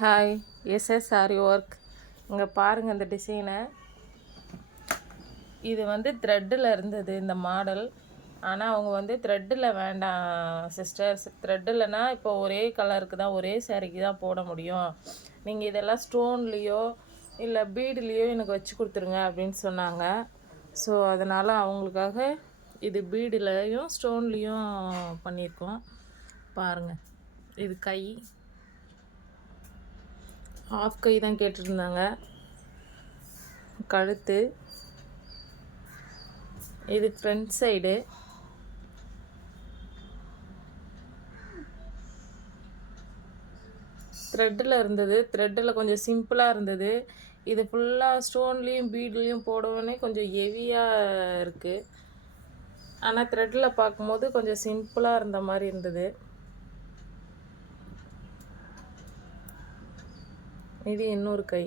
Hi SS sorry work. இங்கே பாருங்கள் இந்த டிசைனை. இது வந்து த்ரெட்டில் இருந்தது இந்த மாடல். ஆனால் அவங்க வந்து த்ரெட்டில் வேண்டாம் சிஸ்டர்ஸ். த்ரெட்டில்னா இப்போ ஒரே கலருக்கு தான், ஒரே சாரிக்கு தான் போட முடியும். நீங்கள் இதெல்லாம் ஸ்டோன்லேயோ இல்லை பீடுலேயோ எனக்கு வச்சு கொடுத்துருங்க அப்படின்னு சொன்னாங்க. ஸோ அதனால் அவங்களுக்காக இது பீடுலேயும் ஸ்டோன்லேயும் பண்ணியிருக்கோம். பாருங்கள், இது கை, ஆஃப் கை தான் கேட்டிருந்தாங்க. கழுத்து, இது ஃப்ரண்ட் சைடு, த்ரெட்டில் இருந்தது. த்ரெட்டில் கொஞ்சம் சிம்பிளாக இருந்தது. இது ஃபுல்லாக ஸ்டோன்லேயும் பீட்லேயும் போடவுடனே கொஞ்சம் ஹெவியாக இருக்குது. ஆனால் த்ரெட்டில் பார்க்கும்போது கொஞ்சம் சிம்பிளாக இருந்த மாதிரி இருந்தது. இது இன்னொரு கை.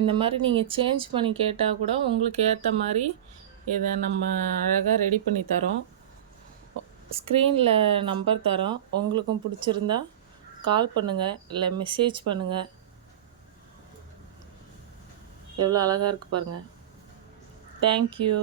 இந்த மாதிரி நீங்கள் சேஞ்ச் பண்ணி கேட்டால் கூட உங்களுக்கு ஏற்ற மாதிரி இதை நம்ம அழகாக ரெடி பண்ணி தரோம். ஸ்க்ரீனில் நம்பர் தரோம். உங்களுக்கும் பிடிச்சிருந்தா கால் பண்ணுங்கள், இல்லை மெசேஜ் பண்ணுங்கள். எவ்வளோ அழகாக இருக்குது பாருங்கள். தேங்க்யூ.